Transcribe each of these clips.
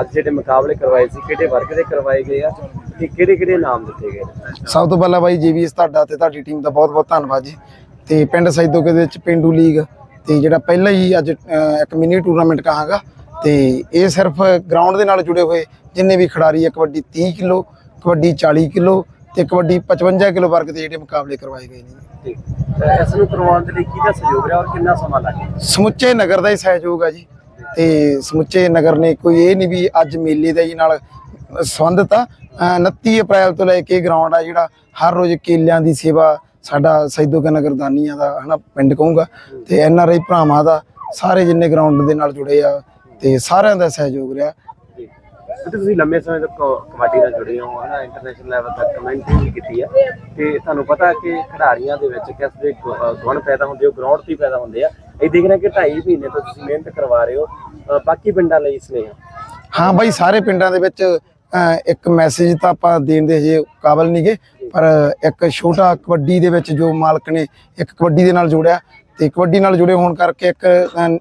ਅੱਜ ਜਿਹੜੇ ਮੁਕਾਬਲੇ ਕਰਵਾਏ ਸੀ ਕਿਹੜੇ ਵਰਗ ਦੇ ਕਰਵਾਏ ਗਏ ਆ ਤੇ ਕਿਹੜੇ ਕਿਹੜੇ ਨਾਮ ਦਿੱਤੇ ਗਏ? ਸਭ ਤੋਂ ਪਹਿਲਾਂ ਬਾਈ ਜੀਵੀਐਸ ਤੁਹਾਡਾ ਤੇ ਤੁਹਾਡੀ ਟੀਮ ਦਾ ਬਹੁਤ-ਬਹੁਤ ਧੰਨਵਾਦ ਜੀ। ਤੇ ਪਿੰਡ ਸੈਦੋਕੇ ਦੇ ਵਿੱਚ ਪਿੰਡੂ ਲੀਗ ਤੇ ਜਿਹੜਾ ਪਹਿਲਾਂ ਹੀ ਅੱਜ ਇੱਕ ਮਿਨੀ ਟੂਰਨਾਮੈਂਟ ਕਹਾਂਗਾ। ਤੇ ਇਹ ਸਿਰਫ ਗਰਾਊਂਡ ਦੇ ਨਾਲ ਜੁੜੇ ਹੋਏ ਜਿੰਨੇ ਵੀ ਖਿਡਾਰੀ ਆ ਕਬੱਡੀ 30 ਕਿਲੋ ਕਬੱਡੀ 40 ਕਿਲੋ ਤੇ ਕਬੱਡੀ 55 ਕਿਲੋ ਵਰਗ ਦੇ ਜਿਹੜੇ ਮੁਕਾਬਲੇ ਕਰਵਾਏ ਗਏ ਨੇ। ਇਸ ਨੂੰ ਕਰਵਾਉਣ ਦੇ ਲਈ ਕਿਹਦਾ ਸਹਿਯੋਗ ਰਿਹਾ ਔਰ ਕਿੰਨਾ ਸਮਾਂ ਲੱਗਿਆ ਸਮੁੱਚੇ ਨਗਰ ਦਾ ਹੀ ਸਹਿਯੋਗ ਆ ਜੀ। ਤੇ ਸਮੁੱਚੇ ਨਗਰ ਨੇ ਕੋਈ ਇਹ ਨਹੀਂ ਵੀ ਅੱਜ ਮੇਲੇ ਦਾ ਜੀ ਨਾਲ ਸੰਬੰਧਿਤ ਆ। ਅਹ 29 ਅਪ੍ਰੈਲ ਤੋਂ ਲੈ ਕੇ ਗਰਾਊਂਡ ਆ ਜਿਹੜਾ, ਹਰ ਰੋਜ਼ ਕੇਲਿਆਂ ਦੀ ਸੇਵਾ ਸਾਡਾ ਸੈਦੋਕੇ ਨਗਰ ਦਾਨੀਆਂ ਦਾ, ਹਨਾ, ਪਿੰਡ ਕਹੂੰਗਾ। ਤੇ ਐਨ ਆਰ ਆਈ ਭਰਾਵਾਂ ਦਾ, ਸਾਰੇ ਜਿੰਨੇ ਗਰਾਊਂਡ ਦੇ ਨਾਲ ਜੁੜੇ ਆ, ਤੇ ਸਾਰਿਆਂ ਦਾ ਸਹਿਯੋਗ ਰਿਹਾ। ਤੇ ਤੁਸੀਂ ਲੰਮੇ ਸਮੇਂ ਤੋਂ ਕਬੱਡੀ ਨਾਲ ਜੁੜੇ ਹੋ, ਹਨਾ ਇੰਟਰਨੈਸ਼ਨਲ ਲੈਵਲ ਤੱਕ ਕਮੈਂਟਰੀ ਵੀ ਕੀਤੀ ਆ। ਤੇ ਤੁਹਾਨੂੰ ਪਤਾ ਕਿ ਖਿਡਾਰੀਆਂ ਦੇ ਵਿੱਚ ਕਿਸ ਦੇ ਗੁਣ ਪੈਦਾ ਹੁੰਦੇ ਉਹ ਗਰਾਊਂਡ ਤੇ ਪੈਦਾ ਹੁੰਦੇ ਆ। ਇਹ ਦੇਖ ਰਹੇ ਕਿ 2.5 ਮਹੀਨੇ ਤੋਂ ਤੁਸੀਂ ਮਿਹਨਤ ਕਰਵਾ ਰਹੇ ਹੋ। ਬਾਕੀ ਪਿੰਡਾਂ ਲਈ ਸਨੇਹ। ਹਾਂ ਬਾਈ, ਸਾਰੇ ਪਿੰਡਾਂ ਦੇ ਵਿੱਚ ਇੱਕ ਮੈਸੇਜ ਤਾਂ ਆਪਾਂ ਦੇਣ ਦੇ ਹਜੇ ਕਾਬਲ ਨਹੀਂਗੇ ਪਰ ਇੱਕ ਛੋਟਾ ਕਬੱਡੀ ਦੇ ਵਿੱਚ ਜੋ ਮਾਲਕ ਨੇ ਇੱਕ ਕਬੱਡੀ ਦੇ ਨਾਲ ਜੋੜਿਆ, ਤੇ ਕਬੱਡੀ ਨਾਲ ਜੁੜੇ ਹੋਣ ਕਰਕੇ ਇੱਕ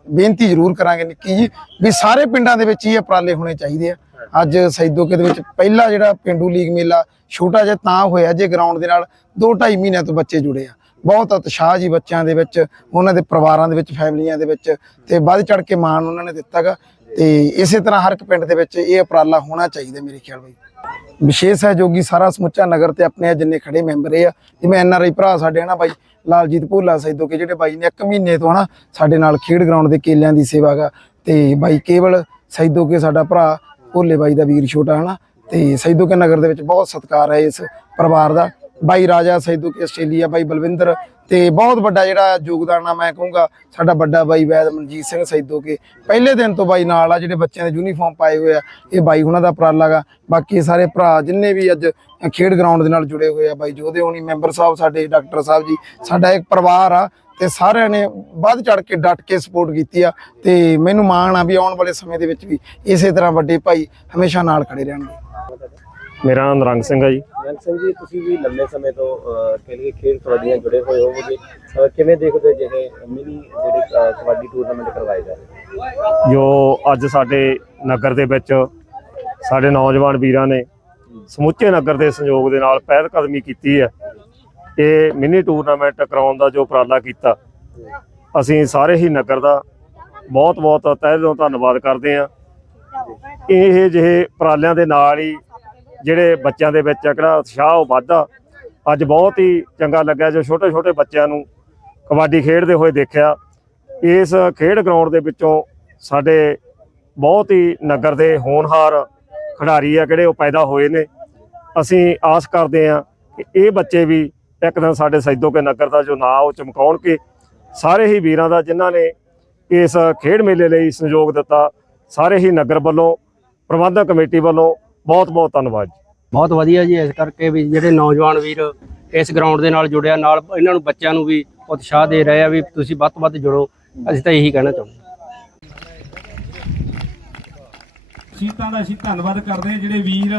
ਬੇਨਤੀ ਜ਼ਰੂਰ ਕਰਾਂਗੇ ਨਿੱਕੀ ਜੀ, ਵੀ ਸਾਰੇ ਪਿੰਡਾਂ ਦੇ ਵਿੱਚ ਹੀ ਇਹ ਉਪਰਾਲੇ ਹੋਣੇ ਚਾਹੀਦੇ ਆ। ਅੱਜ ਸੈਦੋਕੇ ਦੇ ਵਿੱਚ ਪਹਿਲਾ ਜਿਹੜਾ ਪਿੰਡੂ ਲੀਗ ਮੇਲਾ ਛੋਟਾ ਜਿਹਾ ਤਾਂ ਹੋਇਆ ਜੇ ਗਰਾਊਂਡ ਦੇ ਨਾਲ 2.5 ਮਹੀਨਿਆਂ ਤੋਂ ਬੱਚੇ ਜੁੜੇ ਆ। ਬਹੁਤ ਉਤਸ਼ਾਹ ਜੀ ਬੱਚਿਆਂ ਦੇ ਵਿੱਚ, ਉਹਨਾਂ ਦੇ ਪਰਿਵਾਰਾਂ ਦੇ ਵਿੱਚ, ਫੈਮਲੀਆਂ ਦੇ ਵਿੱਚ ਤੇ ਵੱਧ ਚੜ ਕੇ ਮਾਣ ਉਹਨਾਂ ਨੇ ਦਿੱਤਾਗਾ ਤੇ ਇਸੇ ਤਰ੍ਹਾਂ ਹਰ ਇੱਕ ਪਿੰਡ ਦੇ ਵਿੱਚ ਇਹ ਉਪਰਾਲਾ ਹੋਣਾ ਚਾਹੀਦਾ ਮੇਰੇ ਖਿਆਲ ਵਿੱਚ ਵਿਸ਼ੇਸ਼ ਸਹਿਯੋਗੀ ਸਾਰਾ ਸਮੁੱਚਾ ਨਗਰ ਤੇ ਆਪਣੇ ਜਿੰਨੇ ਖੜੇ ਮੈਂਬਰ ਇਹ ਆ। ਜਿਵੇਂ ਐਨ ਆਰ ਆਈ ਭਰਾ ਸਾਡੇ ਹਨਾ ਬਾਈ, ਲਾਲਜੀਤ ਭੋਲਾ ਸੈਦੋ ਕੇ ਜਿਹੜੇ ਬਾਈ ਨੇ ਇੱਕ ਮਹੀਨੇ ਤੋਂ ਹਨਾ ਸਾਡੇ ਨਾਲ ਖੇਡ ਗਰਾਊਂਡ ਦੇ ਕੇਲਿਆਂ ਦੀ ਸੇਵਾ ਗਾ। ਤੇ ਬਾਈ ਕੇਵਲ ਸੈਦੋ ਕੇ ਸਾਡਾ ਭਰਾ ਭੋਲੇ ਬਾਈ ਦਾ ਵੀਰ ਛੋਟਾ ਹਨਾ, ਤੇ ਸੈਦੋ ਕੇ ਨਗਰ ਦੇ ਵਿੱਚ ਬਹੁਤ ਸਤਿਕਾਰ ਹੈ ਇਸ ਪਰਿਵਾਰ ਦਾ। ਬਾਈ ਰਾਜਾ, ਸੈਦੋ ਕੇ ਆਸਟ੍ਰੇਲੀਆ, ਬਾਈ ਬਲਵਿੰਦਰ ਤੇ ਬਹੁਤ ਵੱਡਾ ਜਿਹੜਾ ਯੋਗਦਾਨ ਆ, ਮੈਂ ਕਹੂੰਗਾ ਸਾਡਾ ਵੱਡਾ ਬਾਈ ਵੈਦ ਮਨਜੀਤ ਸਿੰਘ ਸੈਦੋ ਕੇ। ਪਹਿਲੇ ਦਿਨ ਤੋਂ ਬਾਈ ਨਾਲ ਆ, ਜਿਹੜੇ ਬੱਚਿਆਂ ਦੇ ਯੂਨੀਫਾਰਮ ਪਾਏ ਹੋਏ ਆ, ਇਹ ਬਾਈ ਉਹਨਾਂ ਦਾ ਉਪਰਾਲਾ ਗਾ। ਬਾਕੀ ਸਾਰੇ ਭਰਾ ਜਿੰਨੇ ਵੀ ਅੱਜ ਖੇਡ ਗਰਾਊਂਡ ਦੇ ਨਾਲ ਜੁੜੇ ਹੋਏ ਆ ਬਾਈ ਜੋਧੇ ਹੋਣੀ ਮੈਂਬਰ ਸਾਹਿਬ ਸਾਡੇ, ਡਾਕਟਰ ਸਾਹਿਬ ਜੀ, ਸਾਡਾ ਇੱਕ ਪਰਿਵਾਰ ਆ ਤੇ ਸਾਰਿਆਂ ਨੇ ਵੱਧ ਚੜ ਕੇ ਡਟ ਕੇ ਸਪੋਰਟ ਕੀਤੀ ਆ ਤੇ ਮੈਨੂੰ ਮਾਣ ਆ ਵੀ ਆਉਣ ਵਾਲੇ ਸਮੇਂ ਦੇ ਵਿੱਚ ਵੀ ਇਸੇ ਤਰ੍ਹਾਂ ਵੱਡੇ ਭਾਈ ਹਮੇਸ਼ਾ ਨਾਲ ਖੜੇ ਰਹਿਣਗੇ। ਮੇਰਾ ਨਾਮ ਨਰੰਗ ਸਿੰਘ ਹੈ ਜੀ। ਜਨ ਸਿੰਘ ਜੀ ਤੁਸੀਂ ਵੀ ਲੰਮੇ ਸਮੇਂ ਤੋਂ ਅ, ਕਹਿ ਲਈਏ ਖੇਡ ਕਬੱਡੀਆਂ ਜੁੜੇ ਹੋਏ ਹੋਵੋਗੇ। ਕਿਵੇਂ ਦੇਖਦੇ ਹੋ ਜਿਹੇ ਮਿਨੀ ਜਿਹੜੇ ਕਬੱਡੀ ਟੂਰਨਾਮੈਂਟ ਕਰਵਾਏ ਜਾ ਰਹੇ ਜੋ ਅੱਜ ਸਾਡੇ ਨਗਰ ਦੇ ਵਿੱਚ ਸਾਡੇ ਨੌਜਵਾਨ ਵੀਰਾਂ ਨੇ ਸਮੁੱਚੇ ਨਗਰ ਦੇ ਸਹਿਯੋਗ ਦੇ ਨਾਲ ਪਹਿਲ ਕਦਮੀ ਕੀਤੀ ਹੈ। ਇਹ ਮਿੰਨੀ ਟੂਰਨਾਮੈਂਟ ਕਰਾਉਣ ਦਾ ਜੋ ਉਪਰਾਲਾ ਕੀਤਾ, ਅਸੀਂ ਸਾਰੇ ਹੀ ਨਗਰ ਦਾ ਬਹੁਤ ਬਹੁਤ ਤਹਿ ਦਿਲੋਂ ਧੰਨਵਾਦ ਕਰਦੇ ਹਾਂ। ਇਹ ਜਿਹੇ ਉਪਰਾਲਿਆਂ ਦੇ ਨਾਲ ਹੀ ਜਿਹੜੇ ਬੱਚਿਆਂ ਦੇ ਵਿੱਚ ਕਿਹੜਾ ਉਤਸ਼ਾਹ ਉਹ ਵੱਧਦਾ। ਅੱਜ ਬਹੁਤ ਹੀ ਚੰਗਾ ਲੱਗਿਆ ਜੋ ਛੋਟੇ ਛੋਟੇ ਬੱਚਿਆਂ ਨੂੰ ਕਬੱਡੀ ਖੇਡਦੇ ਹੋਏ ਦੇਖਿਆ। ਇਸ ਖੇਡ ਗਰਾਊਂਡ ਦੇ ਵਿੱਚੋਂ ਸਾਡੇ ਬਹੁਤ ਹੀ ਨਗਰ ਦੇ ਹੋਣਹਾਰ ਖਿਡਾਰੀ ਆ ਕਿਹੜੇ ਉਹ ਪੈਦਾ ਹੋਏ ਨੇ। ਅਸੀਂ ਆਸ ਕਰਦੇ ਹਾਂ ਕਿ ਇਹ ਬੱਚੇ ਵੀ ਇੱਕ ਦਿਨ ਸਾਡੇ ਸੈਦੋ ਕੇ ਨਗਰ ਦਾ ਜੋ ਨਾਂ ਉਹ ਚਮਕਾਉਣਗੇ ਸਾਰੇ ਹੀ ਵੀਰਾਂ ਦਾ ਜਿਨ੍ਹਾਂ ਨੇ ਇਸ ਖੇਡ ਮੇਲੇ ਲਈ ਸਹਿਯੋਗ ਦਿੱਤਾ ਸਾਰੇ ਹੀ ਨਗਰ ਵੱਲੋਂ ਪ੍ਰਬੰਧਕ ਕਮੇਟੀ ਵੱਲੋਂ ਬਹੁਤ ਬਹੁਤ ਧੰਨਵਾਦ ਜੀ। ਬਹੁਤ ਵਧੀਆ ਜੀ ਇਸ ਕਰਕੇ ਵੀ ਜਿਹੜੇ ਨੌਜਵਾਨ ਵੀਰ ਇਸ ਗਰਾਊਂਡ ਦੇ ਨਾਲ ਜੁੜਿਆ ਨਾਲ ਇਹਨਾਂ ਨੂੰ ਬੱਚਿਆਂ ਨੂੰ ਵੀ ਉਤਸ਼ਾਹ ਦੇ ਰਹੇ ਆ ਵੀ ਤੁਸੀਂ ਵੱਧ ਤੋਂ ਵੱਧ ਜੁੜੋ ਅਸੀਂ ਤਾਂ ਇਹੀ ਕਹਿਣਾ ਚਾਹੁੰਦੇ ਸ਼ਹੀਦਾਂ ਦਾ ਅਸੀਂ ਧੰਨਵਾਦ ਕਰਦੇ ਹਾਂ ਜਿਹੜੇ ਵੀਰ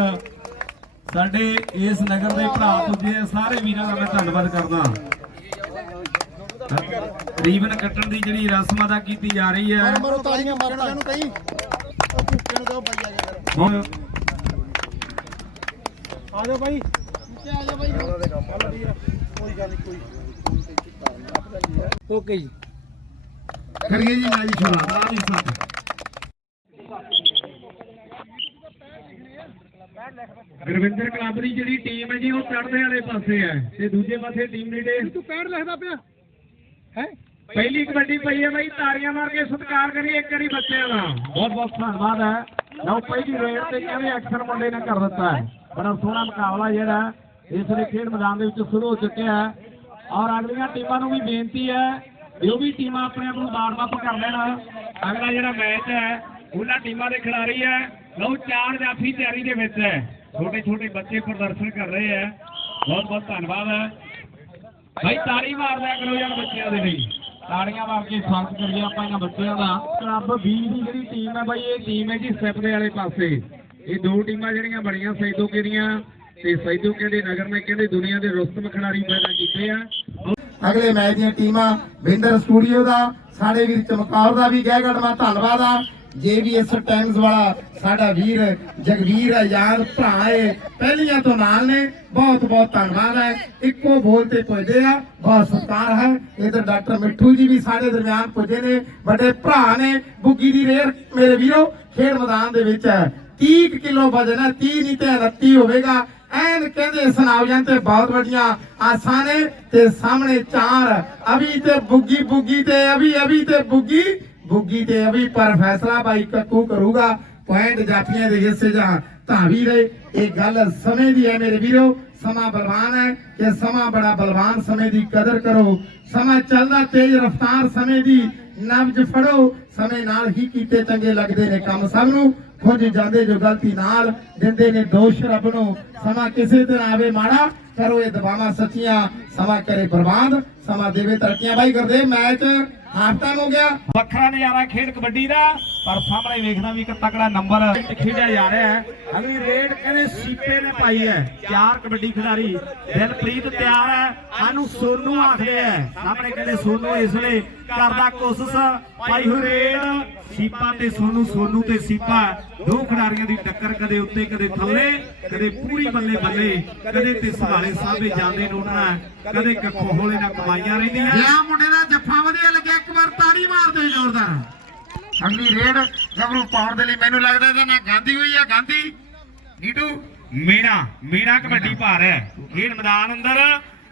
ਸਾਡੇ ਇਸ ਨਗਰ ਦੇ ਭਰਾ ਤੁਜੇ ਸਾਰੇ ਵੀਰਾਂ ਦਾ ਮੈਂ ਧੰਨਵਾਦ ਕਰਦਾ। ਰੀਬਨ ਕੱਟਣ ਦੀ ਜਿਹੜੀ ਰਸਮ ਅਦਾ ਕੀਤੀ ਜਾ ਰਹੀ ਹੈ। ਮਾਰੋ ਮਾਰਨ ਵਾਲਿਆਂ ਨੂੰ ਕਹੀਂ। ਭੁੱਖੇ ਨੂੰ ਦਿਓ ਬਾਈ ਆ ਜਾ ਆ ਜਾਓ ਬਾਈ। ਆ ਜਾਓ ਬਾਈ। ਕੋਈ ਗੱਲ ਨਹੀਂ ਕੋਈ ਓਕੇ ਜੀ। ਕਰੀਏ ਜੀ ਨਾ ਜੀ ਛੋਲਾ ਨਾ ਜੀ ਸੱਤ ਗੁਰਵਿੰਦਰ ਕਲੱਬ ਦੀ ਜਿਹੜੀ ਟੀਮ ਹੈ ਜੀ ਉਹ ਚੜ੍ਹਦੇ ਵਾਲੇ ਪਾਸੇ ਹੈ ਤੇ ਦੂਜੇ ਪਾਸੇ ਟੀਮ ਲੀਡੇ ਤੂੰ ਪੈਰ ਲਿਖਦਾ ਪਿਆ। ਹੈ? ਪਹਿਲੀ ਕਬੱਡੀ ਪਈ ਹੈ ਬਾਈ ਤਾੜੀਆਂ ਮਾਰ ਕੇ ਸਤਿਕਾਰ ਕਰੀਏ ਇੱਕ ਵਾਰੀ ਬੱਚਿਆਂ ਦਾ। ਬਹੁਤ ਬਹੁਤ ਧੰਨਵਾਦ ਹੈ। ਲਓ ਪਹਿਲੀ ਰੇਡ ਤੇ ਕਹਿੰਦੇ ਅਕਸਰ ਮੁੰਡੇ ਨੇ ਕਰ ਦਿੱਤਾ ਹੈ। ਬੜਾ ਸੋਹਣਾ ਮੁਕਾਬਲਾ ਜਿਹੜਾ ਇਸ ਵੇਲੇ ਖੇਡ ਮੈਦਾਨ ਦੇ ਵਿੱਚ ਸ਼ੁਰੂ ਹੋ ਚੁੱਕਿਆ ਹੈ। ਔਰ ਅਗਲੀਆਂ ਟੀਮਾਂ ਨੂੰ ਵੀ ਬੇਨਤੀ ਹੈ ਜੋ ਵੀ ਟੀਮਾਂ ਆਪਣੇ ਆਪ ਨੂੰ ਵਾਰਮ ਅਪ ਕਰ ਲੈਣ ਅਗਲਾ ਜਿਹੜਾ ਮੈਚ ਹੈ ਉਹਨਾਂ ਟੀਮਾਂ ਦੇ ਖਿਡਾਰੀ ਹੈ ਲਓ ਚਾਰ ਜਾਫੀ ਤਿਆਰੀ ਦੇ ਵਿੱਚ ਹੈ। ਛੋਟੇ ਛੋਟੇ ਬੱਚੇ ਪ੍ਰਦਰਸ਼ਨ ਕਰ ਰਹੇ ਹੈ। ਬਹੁਤ ਬਹੁਤ ਧੰਨਵਾਦ ਹੈ। ਭਾਈ ਤਾੜੀ ਮਾਰ ਲਿਆ ਕਰੋ ਯਾਰ ਬੱਚਿਆਂ ਦੇ ਲਈ। ਤਾੜੀਆਂ ਮਾਰ ਕੇ ਸਵਾਗਤ ਕਰੀਏ ਆਪਾਂ ਇਹਨਾਂ ਬੱਚਿਆਂ ਦਾ। ਕਲੱਬ ਬੀ ਦੀ ਜਿਹੜੀ ਟੀਮ ਹੈ ਬਾਈ ਇਹ ਟੀਮ ਹੈ ਜੀ ਸਟੈਪ ਦੇ ਵਾਲੇ ਪਾਸੇ। ਇਹ ਦੋ ਟੀਮਾਂ ਜਿਹੜੀਆਂ ਬਣੀਆਂ ਸੈਦੋਕੇ ਦੀਆਂ ਤੇ ਸੈਦੋਕੇ ਦੇ ਨਗਰ ਨੇ ਕਹਿੰਦੇ ਦੁਨੀਆ ਦੇ ਰੁਸਤਮ ਖਿਡਾਰੀ ਪੈਦਾ ਕੀਤੇ ਆ। ਅਗਲੇ ਮੈਚ ਦੀਆਂ ਟੀਮਾਂ ਵਿੰਦਰ ਸਟੂਡੀਓ ਦਾ ਸਾਡੇ ਵੀਰ ਚਮਕੌਰ ਦਾ ਵੀ ਗਹਿਗੜ ਮਾ ਧੰਨਵਾਦ ਆ। ਜੇਬੀਐਸ ਟਾਈਮਜ਼ ਵਾਲਾ ਸਾਡਾ ਵੀਰ ਜਗਵੀਰ ਆਜ਼ਾਦ ਭਰਾ ਏ, ਪਹਿਲੀਆਂ ਤੋਂ ਨਾਲ ਨੇ, ਬਹੁਤ ਬਹੁਤ ਧੰਨਵਾਦ ਹੈ। ਇੱਕੋ ਬੋਲ ਤੇ ਪੁੱਜਦੇ ਆ, ਬਹੁਤ ਸਤਿਕਾਰ ਹੈ। ਇਧਰ ਡਾਕਟਰ ਮਿੱਠੂ ਜੀ ਵੀ ਸਾਡੇ ਦਰਮਿਆਨ ਪੁੱਜੇ ਨੇ, ਵੱਡੇ ਭਰਾ ਨੇ ਬੁੱਗੀ ਦੀ ਰੇਰ ਮੇਰੇ ਵੀਰੋ, ਖੇਡ ਮੈਦਾਨ ਦੇ ਵਿੱਚ ਹੈ। 30 ਕਿਲੋ ਵਜਨ ਹੈ 30 ਨਹੀਂ ਤੇ 29 ਹੋਵੇਗਾ। ਐਨ ਕਹਿੰਦੇ ਸੁਣਾਵੀਆਂ ਤੇ ਬਹੁਤ ਵੱਡੀਆਂ ਆਸਾਂ ਨੇ ਤੇ ਸਾਹਮਣੇ ਚਾਰ, ਅਭੀ ਤੇ ਬੁੱਗੀ ਬੁੱਗੀ ਤੇ ਅਭੀ ਅਭੀ ਤੇ ਬੁੱਗੀ। ਬੁੱਗੀ ਤੇ ਅਭੀ ਪਰ ਫੈਸਲਾ ਬਾਈ ਕੱਕੂ ਕਰੂਗਾ, ਪੁਆਇੰਟ ਜਾਫੀਆਂ ਦੇ ਹਿੱਸੇ ਜਾਂ ਧਾਵੀ ਰਹੇ। ਇਹ ਗੱਲ ਸਮੇਂ ਦੀ ਹੈ ਮੇਰੇ ਵੀਰੋ, ਸਮਾਂ ਬਲਵਾਨ ਹੈ ਕਿ ਸਮਾਂ ਬੜਾ ਬਲਵਾਨ ਸਮੇਂ ਦੀ ਕਦਰ ਕਰੋ। ਸਮਾਂ ਚੱਲਦਾ ਤੇਜ਼ ਰਫ਼ਤਾਰ ਸਮੇਂ ਦੀ, ਨਬਜ ਫੜੋ। ਸਮੇਂ ਨਾਲ ਹੀ ਕੀਤੇ ਚੰਗੇ ਲੱਗਦੇ ਨੇ ਕੰਮ ਸਭ ਨੂੰ। ਖੁਦ ਜਾਂਦੇ ਜੋ ਗਲਤੀ ਨਾਲ, ਦਿੰਦੇ ਨੇ ਦੋਸ਼ ਰੱਬ ਨੂੰ। ਸਮਾਂ ਕਿਸੇ ਦਿਨ ਆਵੇ ਮਾੜਾ, ਕਰੋ ਇਹ ਦਬਾਵਾਂ ਸੱਚੀਆਂ। ਸਮਾਂ ਕਰੇ ਬਰਬਾਦ, ਸਮਾਂ ਦੇਵੇ ਤਰੱਕੀਆਂ। ਬਾਈ ਕਰਦੇ ਮੈਚ ਹਾਫ ਟਾਈਮ ਹੋ ਗਿਆ। ਵੱਖਰਾ ਨਜ਼ਾਰਾ ਖੇਡ ਕਬੱਡੀ ਦਾ ਪਰ ਸਾਹਮਣੇ ਵੇਖਦਾ ਵੀ ਇੱਕ ਤਕੜਾ ਨੰਬਰ ਖੇਡਿਆ ਜਾ ਰਿਹਾ ਹੈ। ਅਗਲੀ ਰੇਡ ਕਹਿੰਦੇ ਸੀਪੇ ਨੇ ਪਾਈ ਹੈ। ਚਾਰ ਕਬੱਡੀ ਖਿਡਾਰੀ ਦਿਲਪ੍ਰੀਤ ਤਿਆਰ ਹੈ। ਸਾਨੂੰ ਸੋਨੂ ਆਖਦੇ ਹੈ। ਸਾਹਮਣੇ ਕਹਿੰਦੇ ਸੋਨੂ ਇਸ ਵੇਲੇ ਕਰਦਾ ਕੋਸ਼ਿਸ਼ ਪਾਈ ਹੋਈ ਰੇਡ। ਸੀਪਾ ਤੇ ਸੋਨੂ ਸੋਨੂ ਤੇ ਸੀਪਾ। ਦੋ ਖਿਡਾਰੀਆਂ ਦੀ ਟੱਕਰ ਕਦੇ ਉੱਤੇ ਕਦੇ ਥੱਲੇ ਕਦੇ ਪੂਰੀ ਬੱਲੇ ਬੱਲੇ ਕਦੇ ਤੇ ਸੰਭਾਲੇ ਸਾਹਮਣੇ ਜਾਂਦੇ ਨੂੰ ਉੱਠਣਾ ਕਦੇ ਕੱਖੋ ਹੋਲੇ ਨਾਲ ਕਮਾਈਆਂ ਰਹਿੰਦੀਆਂ। ਲਿਆ ਮੁੰਡੇ ਦਾ ਜੱਫਾ ਵਧੀਆ ਲੱਗਿਆ ਇੱਕ ਵਾਰ ਤਾੜੀ ਮਾਰ ਦਿਓ ਜ਼ੋਰਦਾਰ। ਅਗਲੀ ਰੇਡ ਗੱਭਰੂ ਪਾਉਣ ਦੇ ਲਈ ਮੈਨੂੰ ਲੱਗਦਾ ਇਹਦਾ ਨਾਂ ਗਾਂਧੀ ਹੋਈ ਆ। ਗਾਂਧੀ ਨੀਟੂ ਮੀਣਾ। ਮੀਣਾ ਕਬੱਡੀ ਭਾਰ ਹੈ। ਖੇਡ ਮੈਦਾਨ ਅੰਦਰ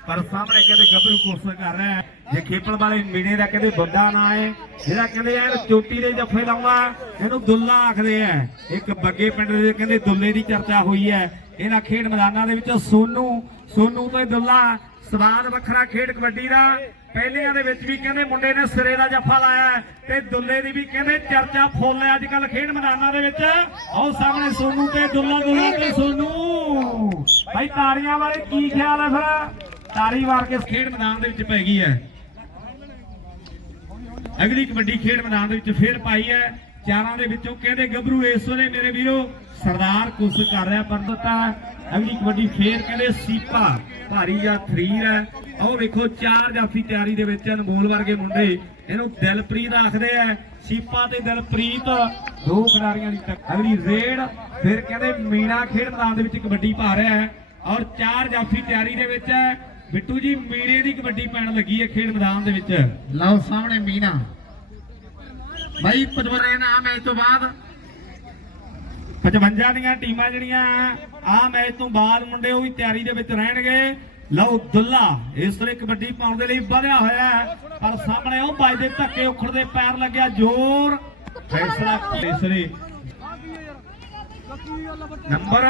ਪਰ ਸਾਹਮਣੇ ਕਹਿੰਦੇ ਗੱਭਰੂ ਕੋਸ਼ਿਸ਼ ਕਰ ਰਿਹਾ ਹੈ। ਜੇ ਖੇਪਲ ਵਾਲੇ ਮੀਣੇ ਦਾ ਕਹਿੰਦੇ ਵੱਡਾ ਨਾਂ ਹੈ ਜਿਹੜਾ ਕਹਿੰਦੇ ਐਨ ਚੋਟੀ ਦੇ ਜੱਫੇ ਲਾਉਂਦਾ ਇਹਨੂੰ ਦੁੱਲਾ ਆਖਦੇ ਆ। ਇੱਕ ਬੱਗੇ ਪਿੰਡ ਦੇ ਕਹਿੰਦੇ ਦੁੱਲੇ ਦੀ ਚਰਚਾ ਹੋਈ ਹੈ। ਇਹਨਾਂ ਖੇਡ ਮੈਦਾਨਾਂ ਦੇ ਵਿੱਚ ਸੋਨੂ ਸੋਨੂ ਤੇ ਦੁੱਲਾ ਸਵਾਦ ਵੱਖਰਾ ਖੇਡ ਕਬੱਡੀ ਦਾ। ਪਹਿਲਿਆਂ ਦੇ ਵਿੱਚ ਵੀ ਕਹਿੰਦੇ ਮੁੰਡੇ ਨੇ ਸਿਰੇ ਦਾ ਜੱਫਾ ਲਾਇਆ ਤੇ ਦੁੱਲੇ ਦੀ ਵੀ ਕਹਿੰਦੇ ਚਰਚਾ ਫੁੱਲ ਹੈ। ਅੱਜ ਕੱਲ ਖੇਡ ਮੈਦਾਨਾਂ ਦੇ ਵਿੱਚ। ਆਓ ਸਾਹਮਣੇ ਸੋਨੂ ਤੇ ਦੁੱਲਾ ਦੁੱਲਾ ਤੇ ਸੋਨੂ। ਭਾਈ ਤਾੜੀਆਂ ਬਾਰੇ ਕੀ ਖਿਆਲ ਹੈ ਫਿਰ? ਤਾੜੀ ਮਾਰ ਕੇ ਖੇਡ ਮੈਦਾਨ ਦੇ ਵਿੱਚ ਪੈ ਗਈ ਹੈ। ਅਗਲੀ ਕਬੱਡੀ ਖੇਡ ਮੈਦਾਨ ਦੇ ਵਿੱਚ ਫੇਰ ਪਾਈ ਹੈ। ਚਾਰਾਂ ਦੇ ਵਿੱਚੋਂ ਕਹਿੰਦੇ ਗੱਭਰੂ ਇਸ ਵੇਲੇ ਮੇਰੇ ਵੀਰੋ ਸਰਦਾਰ ਕੁਸ ਕਰ ਰਿਹਾ ਪਰ ਦਿੱਤਾ ਅਗਲੀ ਕਬੱਡੀ ਫੇਰ ਕਹਿੰਦੇ ਸੀਪਾ। ਭਾਰੀ ਜਾਂ ਥਰੀਰ ਹੈ। ਆਓ ਵੇਖੋ ਚਾਰ ਜਾਫੀ ਤਿਆਰੀ ਦੇ ਵਿੱਚ ਅਨਮੋਲ ਵਰਗੇ ਮੁੰਡੇ। ਇਹਨੂੰ ਦਿਲਪ੍ਰੀਤ ਆਖਦੇ ਆ। ਸੀਪਾ ਤੇ ਦਿਲਪ੍ਰੀਤ ਦੋ ਖਿਡਾਰੀਆਂ ਦੀ ਟੱਕਰ। ਅਗਲੀ ਰੇਡ ਫਿਰ ਕਹਿੰਦੇ ਮੀਣਾ ਖੇਡ ਮੈਦਾਨ ਦੇ ਵਿੱਚ ਕਬੱਡੀ ਪਾ ਰਿਹਾ ਹੈ। ਔਰ ਚਾਰ ਜਾਫੀ ਤਿਆਰੀ ਦੇ ਵਿੱਚ ਹੈ। ਬਿੱਟੂ ਜੀ ਮੀਣੇ ਦੀ ਕਬੱਡੀ ਪੈਣ ਲੱਗੀ ਹੈ ਖੇਡ ਮੈਦਾਨ ਦੇ ਵਿੱਚ। ਲਓ ਸਾਹਮਣੇ ਮੀਨਾ। ਬਾਈ 55 ਨਾਮ ਮੈਚ ਤੋਂ ਬਾਅਦ। 55 ਦੀਆਂ ਟੀਮਾਂ ਜਿਹੜੀਆਂ ਆ ਮੈਚ ਤੋਂ ਬਾਅਦ ਮੁੰਡੇ ਉਹ ਵੀ ਤਿਆਰੀ ਦੇ ਵਿੱਚ ਰਹਿਣਗੇ। ਲਓ ਦੁੱਲਾ ਇਸ ਤਰ੍ਹਾਂ ਕਬੱਡੀ ਪਾਉਣ ਦੇ ਲਈ ਵਧਿਆ ਹੋਇਆ ਹੈ, ਪਰ ਸਾਹਮਣੇ ਉਹ ਵੱਜਦੇ ਧੱਕੇ ਉਖੜਦੇ ਪੈਰ ਲੱਗਿਆ, ਜ਼ੋਰ। ਫੈਸਲਾ ਇਸ ਲਈ। ਨੰਬਰ?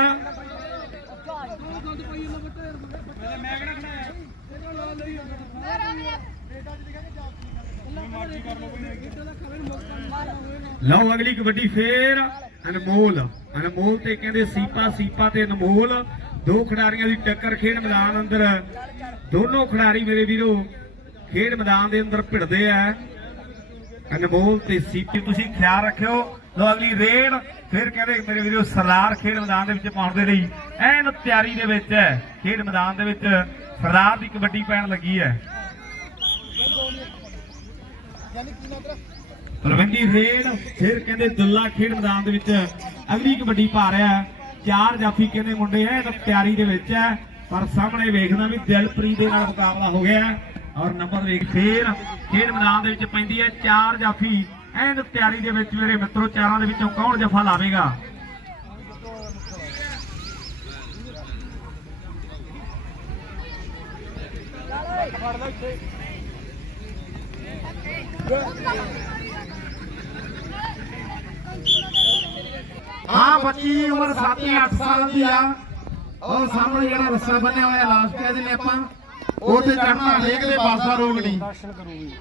ਲਓ ਅਗਲੀ ਕਬੱਡੀ ਫੇਰ ਅਨਮੋਲ। ਅਨਮੋਲ ਤੇ ਕਹਿੰਦੇ ਸੀਪਾ ਸੀਪਾ ਤੇ ਅਨਮੋਲ। ਦੋ ਖਿਡਾਰੀਆਂ ਦੀ ਟੱਕਰ ਖੇਡ ਮੈਦਾਨ ਅੰਦਰ। ਦੋਨੋਂ ਖਿਡਾਰੀ ਮੇਰੇ ਵੀਰੋ, ਖੇਡ ਮੈਦਾਨ ਦੇ ਅੰਦਰ ਭਿੜਦੇ ਆ। ਅਨਮੋਲ ਤੇ ਸੀਪੀ, ਤੁਸੀਂ ਖਿਆਲ ਰੱਖਿਓ। ਲੋ ਅਗਲੀ ਰੇਡ, ਫਿਰ ਕਹਿੰਦੇ ਮੇਰੇ ਵੀਰੋ ਸਰਦਾਰ ਖੇਡ ਮੈਦਾਨ ਦੇ ਵਿੱਚ ਪਾਉਣ ਦੇ ਲਈ। ਐਨ ਤਿਆਰੀ ਦੇ ਵਿੱਚ ਹੈ। ਖੇਡ ਮੈਦਾਨ ਦੇ ਵਿੱਚ ਸਰਦਾਰ ਦੀ ਕਬੱਡੀ ਪੈਣ ਲੱਗੀ ਹੈ। ਪ੍ਰਬੰਧੀ ਰੇਡ, ਫਿਰ ਕਹਿੰਦੇ ਦੁੱਲਾ ਖੇਡ ਮੈਦਾਨ ਦੇ ਵਿੱਚ ਅਗਲੀ ਕਬੱਡੀ ਪਾ ਰਿਹਾ। ਚਾਰ ਜਾਫੀ ਕਹਿੰਦੇ ਮੁੰਡੇ ਐ ਤਾਂ ਤਿਆਰੀ ਦੇ ਵਿੱਚ ਹੈ ਪਰ ਸਾਹਮਣੇ ਵੇਖਦਾ ਵੀ ਦਿਲਪ੍ਰੀਤ ਦੇ ਨਾਲ ਮੁਕਾਬਲਾ ਹੋ ਗਿਆ ਔਰ ਨੰਬਰ ਵੇਖ, ਫੇਰ ਖੇਡ ਮੈਦਾਨ ਦੇ ਵਿੱਚ ਪੈਂਦੀ ਹੈ ਚਾਰ ਜਾਫੀ। ਐਨ ਤਿਆਰੀ ਦੇ ਵਿੱਚ ਮੇਰੇ ਮਿੱਤਰੋ, ਚਾਰਾਂ ਦੇ ਵਿੱਚੋਂ ਕੌਣ ਜਫਾ ਲਾਵੇਗਾ? ਹਾਂ ਬੱਚੀ ਦੀ ਉਮਰ 7-8 ਸਾਲ ਦੀ ਆ। ਔਰ ਸਾਹਮਣੇ ਜਿਹੜਾ ਰੱਸਾ ਬੰਨਿਆ ਹੋਇਆ ਲਾਸਟ ਕਹਿ ਦਿੰਦੇ ਆਪਾਂ। ਉਹ ਤੇ ਚੜਨਾ ਹਰੇਕ ਦੇ ਬਾਸਾ ਰੋਗ ਨਹੀਂ।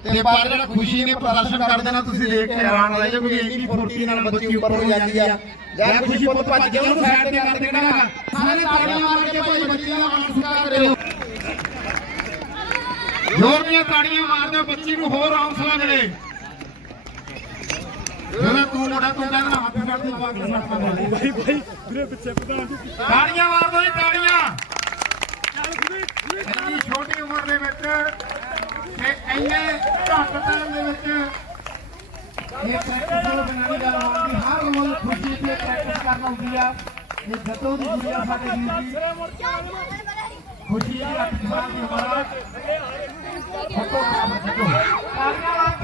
ਤੇ ਪਰ ਜਿਹੜਾ ਖੁਸ਼ੀ ਨੇ ਪ੍ਰਦਰਸ਼ਨ ਕਰ ਦੇਣਾ ਤੁਸੀਂ ਦੇਖ ਕੇ ਹੈਰਾਨ ਰਹਿ ਜਾਓਗੇ ਕਿ ਇੰਨੀ ਫੁਰਤੀ ਨਾਲ ਬੱਚੀ ਉੱਪਰ ਹੋ ਜਾਂਦੀ ਆ। ਜੈ ਖੁਸ਼ੀ ਪੁੱਤ ਭੱਜ ਕੇ ਉਹਨੂੰ ਸਾਈਡ ਤੇ ਕਰ ਦੇਣਾ ਸਾਰੇ ਤਾੜੀਆਂ ਮਾਰ ਕੇ ਭਾਈ ਬੱਚੀ ਦਾ ਮਾਣ ਸਤਿਕਾਰ ਕਰਿਓ। ਜ਼ੋਰ ਦੀਆਂ ਤਾੜੀਆਂ ਮਾਰ ਦਿਓ ਬੱਚੀ ਨੂੰ ਹੋਰ ਹੌਸਲਾ ਮਿਲੇ। ਜਿਹੜਾ ਤੂੰ ਮੁੰਡਾ ਤੂੰ ਕਹਿੰਦਾ ਹੱਥ ਫੜ ਦੇ ਕੇ ਸੱਟ ਦੇ। ਬਾਈ ਬਾਈ ਵੀਰੇ ਪਿੱਛੇ ਪ੍ਰਧਾਨ ਜੀ। ਤਾੜੀਆਂ ਮਾਰ ਦੋ ਜੀ ਤਾੜੀਆਂ। ਇੰਨੀ ਛੋਟੀ ਉਮਰ ਦੇ ਵਿੱਚ ਤੇ ਇੰਨੇ ਘੱਟ ਟਾਈਮ ਦੇ ਵਿੱਚ ਇਹ ਪ੍ਰੈਕਟਿਸ ਬਿਨਾਂ ਨਹੀਂ ਗੱਲ ਬਣਦੀ ਹਰ ਰੋਜ਼ ਖੁਸ਼ੀ ਤੇ ਪ੍ਰੈਕਟਿਸ ਕਰਨਾ ਹੁੰਦੀ ਆ। ਇਹ ਜਦੋਂ ਦੀ ਦੁਨੀਆ ਸਾਡੇ ਵੀਰ ਦੀ। ਖੁਸ਼ੀ ਦੀ ਅੱਠ ਸਾਲ ਦੀ ਉਮਰ ਆ ਫੋਟੋ ਬਰਾਬਰ ਖਿੱਚੋ ਤਾਲੀਆਂ ਨਾਲ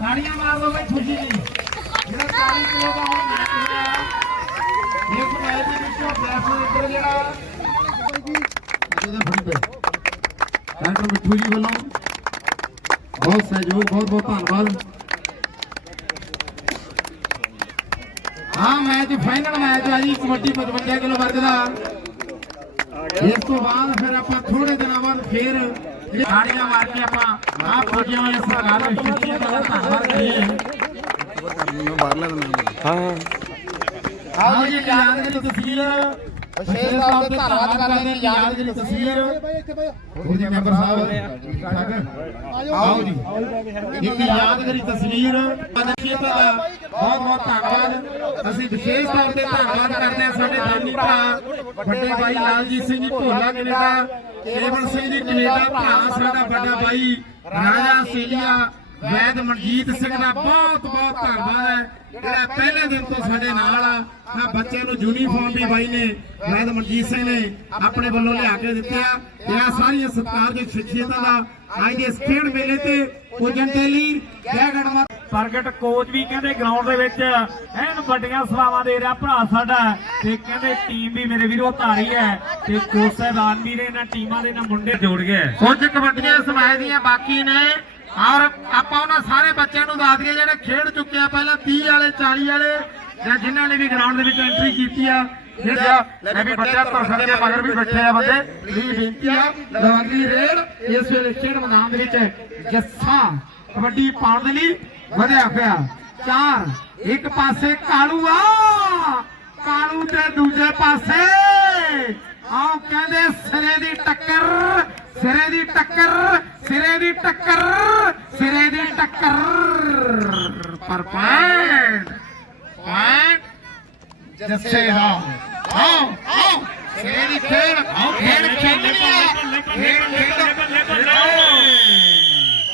ਤਾੜੀਆਂ ਮਾਰ ਲਓ ਬਈ, ਖੁਸ਼ੀ ਦੀ ਜਿਹੜਾ 40 ਕਿਲੋ ਦਾ ਹੁਣ ਮੈਚ ਇਸ ਮੈਚ ਦੇ ਵਿੱਚੋਂ ਫੈਸਲਾ ਇੱਧਰ ਜਿਹੜਾ। ਉਹਦਾ ਫੜੀ ਡਾਕਟਰ ਮਿੱਠੂ ਜੀ ਵੱਲੋਂ ਬਹੁਤ ਸਹਿਯੋਗ, ਬਹੁਤ ਬਹੁਤ ਧੰਨਵਾਦ। ਹਾਂ ਮੈਚ ਫਾਈਨਲ ਮੈਚ ਆ ਜੀ, ਕਬੱਡੀ 55 ਕਿਲੋ ਵਰਗ ਦਾ। ਇਸ ਤੋਂ ਬਾਅਦ ਫਿਰ ਆਪਾਂ ਥੋੜੇ ਦਿਨਾਂ ਬਾਅਦ ਫੇਰ ਇਹ ਤਾੜੀਆਂ ਮਾਰ ਕੇ ਆਪਾਂ। ਆਪ ਫੌਜੀਆਂ ਵਾਲੇ ਸਰਕਾਰ ਦੇ ਸ਼ੁਕਰੀਆ ਦਾ ਧੰਨਵਾਦ ਕਰੀਏ ਹਾਂ। ਜੀ ਯਾਦਗਾਰੀ ਤਸਵੀਰ ਸ਼ੇਰ ਸਾਹਿਬ ਦੇ ਧੰਨਵਾਦ ਕਰਦੇ ਹਾਂ ਯਾਦਗਾਰੀ ਤਸਵੀਰ ਹੋਰ ਜੀ ਮੈਂਬਰ ਸਾਹਿਬ ਠੀਕ ਠਾਕ ਆਓ ਜੀ। ਇੱਕ ਯਾਦਗਾਰੀ ਤਸਵੀਰ ਅਧਿਕਸ਼ਤਾ ਦਾ ਬਹੁਤ ਬਹੁਤ ਧੰਨਵਾਦ। ਅਸੀਂ ਵਿਸ਼ੇਸ਼ ਤੌਰ ਤੇ ਧੰਨਵਾਦ ਕਰਦੇ ਹਾਂ ਸਾਡੇ ਦਾਨੀ ਭਰਾ ਵੱਡੇ ਭਾਈ ਲਾਲਜੀਤ ਸਿੰਘ ਜੀ ਭੋਲਾ ਕੈਨੇਡਾ ਕੇਵਲ ਸਿੰਘ ਜੀ ਕੈਨੇਡਾ ਭਰਾ ਸਾਡਾ ਵੱਡਾ ਭਾਈ ਰਾਜਾ ਸੀਲੀਆ ਵੈਦ ਮਨਜੀਤ ਸਿੰਘ ਦਾ ਬਹੁਤ ਬਹੁਤ ਧੰਨਵਾਦ ਹੈ। ਜਿਹੜਾ ਪਹਿਲੇ ਦਿਨ ਤੋਂ ਸਾਡੇ ਨਾਲ ਆ ਆ ਬੱਚੇ ਨੂੰ ਯੂਨੀਫਾਰਮ ਵੀ ਬਾਈ ਨੇ, ਵੈਦ ਮਨਜੀਤ ਸਿੰਘ ਨੇ ਆਪਣੇ ਵੱਲੋਂ ਲਿਆ ਕੇ ਦਿੱਤਾ ਤੇ ਆ ਸਾਰੀਆਂ ਸਤਿਕਾਰ ਦੀ ਸ਼ਖਸੀਅਤਾਂ ਦਾ ਅੱਜ ਦੇ ਇਸ ਖੇਡ ਮੇਲੇ ਤੇ ਪੁੱਜਣ ਤੇ ਲਈ ਜੈ ਗੜਮਾ ਪ੍ਰਗਟ ਕੋਚ ਵੀ ਕਹਿੰਦੇ ਗਰਾਊਂਡ ਦੇ ਵਿੱਚ ਐਨ ਵੱਡੀਆਂ ਸਲਾਵਾਂ ਦੇ ਰਿਹਾ ਭਰਾ ਸਾਡਾ ਤੇ ਕਹਿੰਦੇ ਟੀਮ ਵੀ ਮੇਰੇ ਵੀਰੋ ਧਾਰੀ ਹੈ ਤੇ ਕੋਚ ਸਾਹਿਬਾਨ ਵੀ ਨੇ ਇਹਨਾਂ ਟੀਮਾਂ ਦੇ ਨਾਲ ਮੁੰਡੇ ਜੋੜ ਗਏ। ਕੁਝ ਕਬੱਡੀਆਂ ਇਸ ਮੈਚ ਦੀਆਂ ਬਾਕੀ ਨੇ ਔਰ ਆਪਾਂ ਉਹਨਾਂ ਸਾਰੇ ਬੱਚਿਆਂ ਨੂੰ ਦੱਸ ਦਈਏ ਜਿਹੜੇ ਖੇਡ ਚੁੱਕੇ ਆ ਪਹਿਲਾਂ 30 ਵਾਲੇ 40 ਵਾਲੇ ਜਾਂ ਜਿਨ੍ਹਾਂ ਨੇ ਵੀ ਗਰਾਊਂਡ ਦੇ ਵਿੱਚ ਐਂਟਰੀ ਕੀਤੀ ਆ। ਜਿਹੜਾ ਲੈ ਵੀ ਬੱਚਾ ਧਰਸਣ ਦੇ ਮਗਰ ਵੀ ਬੈਠੇ ਆ ਬੰਦੇ। ਇਹ ਬੇਨਤੀ ਆ ਲਵਾਂਗੀ ਰੇਡ। ਇਸ ਵੇਲੇ ਖੇਡ ਮੈਦਾਨ ਦੇ ਵਿੱਚ ਜੱਸਾ ਕਬੱਡੀ ਪਾਉਣ ਦੇ ਲਈ ਵਧਿਆ ਪਿਆ। ਚਾਰ, ਇੱਕ ਪਾਸੇ ਕਾਲੂ ਆ ਕਾਲੂ ਤੇ ਦੂਜੇ ਪਾਸੇ। ਆਓ ਕਹਿੰਦੇ ਸਿਰੇ ਦੀ ਟੱਕਰ, ਸਿਰੇ ਦੀ ਟੱਕਰ, ਸਿਰੇ ਦੀ ਟੱਕਰ, ਸਿਰੇ ਦੀ ਟੱਕਰ। ਪਰ ਪੁਆਇੰਟ ਪੁਆਇੰਟ ਜੱਸੇ ਦਾ ਆਓ ਆਓ, ਸਿਰੇ ਦੀ ਖੇਡ ਖੇਡ ਖੇਡਣੀ ਹੈ ਖੇਡ ਖੇਡ